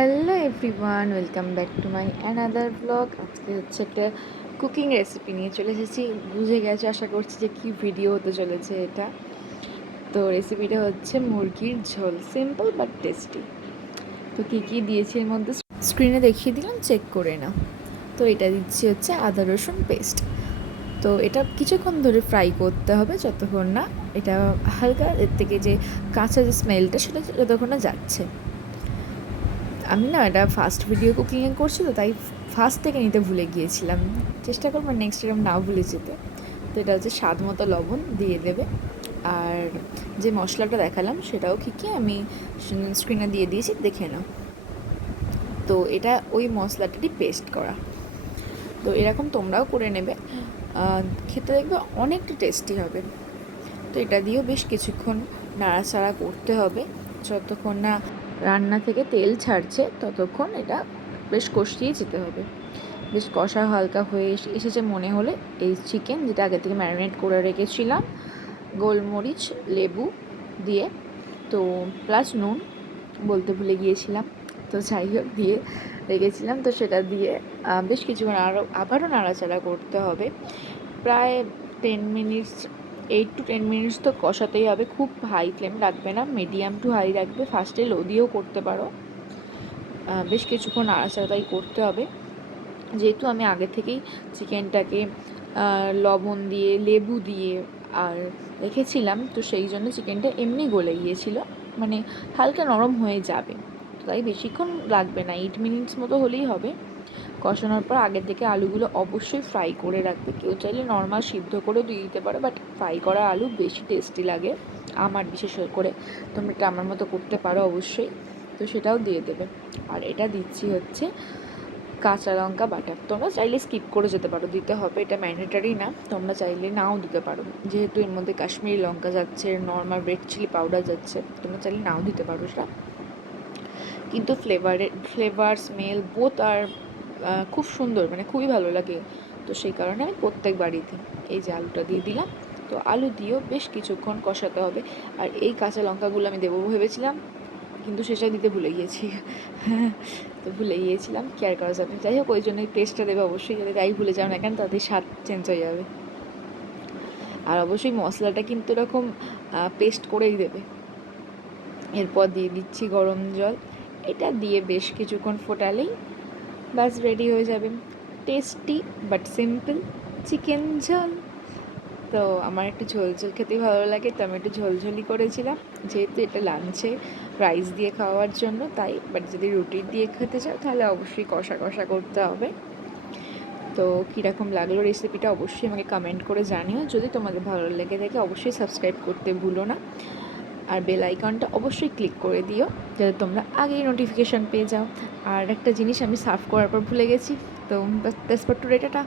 Hello everyone welcome back to my another blog আজকে হচ্ছে একটা কুকিং রেসিপি নিয়ে চলে এসেছি। বুঝে গেছে, আশা করছি যে কী ভিডিও হতে চলেছে এটা। তো রেসিপিটা হচ্ছে মুরগির ঝোল। সিম্পল বাট টেস্টি তো কী কী দিয়েছি এর মধ্যে? স্ক্রিনে দেখিয়ে দিলাম চেক করে নাও। তো এটা দিচ্ছি হচ্ছে আদা রসুন পেস্ট তো এটা কিছুক্ষণ ধরে ফ্রাই করতে হবে যতক্ষণ না এটা হালকা এর থেকে যে কাঁচা যে স্মেলটা সেটা যতক্ষণ না যাচ্ছে। আমি না এটা ফার্স্ট ভিডিও কুকিংয়ে করছি তো তাই ফার্স্ট থেকে নিতে ভুলে গিয়েছিলাম। চেষ্টা করব নেক্সট এরকম না ভুলে যেতে। তো এটা হচ্ছে স্বাদ মতো লবণ দিয়ে দেবে। আর যে মশলাটা দেখালাম, সেটাও কী আমি স্ক্রিনে দিয়ে দিয়েছি, দেখে নাও। তো এটা ওই মশলাটারই পেস্ট করা। তো এরকম তোমরাও করে নেবে। খেতে দেখবে অনেকটা টেস্টি হবে। তো এটা দিয়েও বেশ কিছুক্ষণ নাড়াচাড়া করতে হবে। যতক্ষণ না রান্না থেকে তেল ছাড়ছে, ততক্ষণ এটা বেশ কষিয়ে যেতে হবে। বেশ কষা হালকা হয়ে এসেছে মনে হলে এই চিকেন যেটা আগে থেকে ম্যারিনেট করে রেখেছিলাম। গোলমরিচ, লেবু দিয়ে, তো প্লাস নুন বলতে ভুলে গিয়েছিলাম। তো যাই হোক, দিয়ে রেখেছিলাম। তো সেটা দিয়ে বেশ কিছুক্ষণ আরও আবারও নাড়াচাড়া করতে হবে। প্রায় ten minutes eight to ten minutes তো কষাতেই হবে, খুব হাই ফ্লেম রাখবে না মিডিয়াম টু হাই রাখবে ফার্স্টে লো দিয়েও করতে পারো। বেশ কিছুক্ষণ নাড়াচাড়াই করতে হবে। যেহেতু আমি আগে থেকেই চিকেনটাকে লবণ দিয়ে, লেবু দিয়ে আর রেখেছিলাম, তো সেই জন্য চিকেনটা এমনি গলে গিয়েছিল। মানে হালকা নরম হয়ে যাবে। তাই বেশিক্ষণ লাগবে না এইট মিনিটস মতো হলেই হবে। কষানোর পর আগের থেকে আলুগুলো অবশ্যই ফ্রাই করে রাখবে। কেউ চাইলে নর্মাল সিদ্ধ করেও দিয়ে দিতে পারো বাট ফ্রাই করা আলু বেশি টেস্টি লাগে, আমার বিশেষ করে। তোমরা এটা আমার মতো করতে পারো? অবশ্যই। তো সেটাও দিয়ে দেবে। আর এটা দিচ্ছি হচ্ছে কাঁচা লঙ্কা বাটা। তোমরা চাইলে স্কিপ করে যেতে পারো, দিতে হবে। এটা ম্যান্ডেটারি না, তোমরা চাইলে নাও দিতে পারো। যেহেতু এর মধ্যে কাশ্মীরি লঙ্কা যাচ্ছে নর্মাল রেড চিলি পাউডার যাচ্ছে, তোমরা চাইলে নাও দিতে পারো সেটা। কিন্তু ফ্লেভারের ফ্লেভার স্মেল বোথ আর খুব সুন্দর মানে খুবই ভালো লাগে। তো সেই কারণে আমি প্রত্যেক বাড়িতে এই যে আলুটা দিয়ে দিলাম। তো আলু দিয়েও বেশ কিছুক্ষণ কষাতে হবে। আর এই কাঁচা লঙ্কাগুলো আমি দেবো ভেবেছিলাম, কিন্তু সেটা দিতে ভুলে গিয়েছি। তো ভুলে গিয়েছিলাম কেয়ার করা যাবে? যাই হোক, ওই জন্য পেস্টটা দেবে অবশ্যই। যাতে তাই ভুলে যাও না কেন তাদের স্বাদ চেঞ্জ হয়ে যাবে। আর অবশ্যই মশলাটা কিন্তু এরকম পেস্ট করেই দেবে। এরপর দিয়ে দিচ্ছি গরম জল। এটা দিয়ে বেশ কিছুক্ষণ ফোটালেই বাস রেডি হয়ে যাবে। টেস্টি বাট সিম্পল চিকেন ঝোল। তো আমার একটু ঝোল ঝোল খেতে ভালো লাগে, তো আমি একটু ঝোলঝোলি করেছিলাম। যেহেতু এটা লাঞ্চে রাইস দিয়ে খাওয়ার জন্য, তাই বাট যদি রুটি দিয়ে খেতে চাও, তাহলে অবশ্যই কষা কষা করতে হবে। তো কীরকম লাগল রেসিপিটা অবশ্যই আমাকে কমেন্ট করে জানিও। যদি তোমাদের ভালো লেগে থাকে, অবশ্যই সাবস্ক্রাইব করতে ভুলো না। আর বেল আইকনটা অবশ্যই ক্লিক করে দিও, যাতে তোমরা আগেই নোটিফিকেশান পেয়ে যাও। আর একটা জিনিস আমি সার্ভ করার পর ভুলে গেছি, তো বেশ টু রেটাটা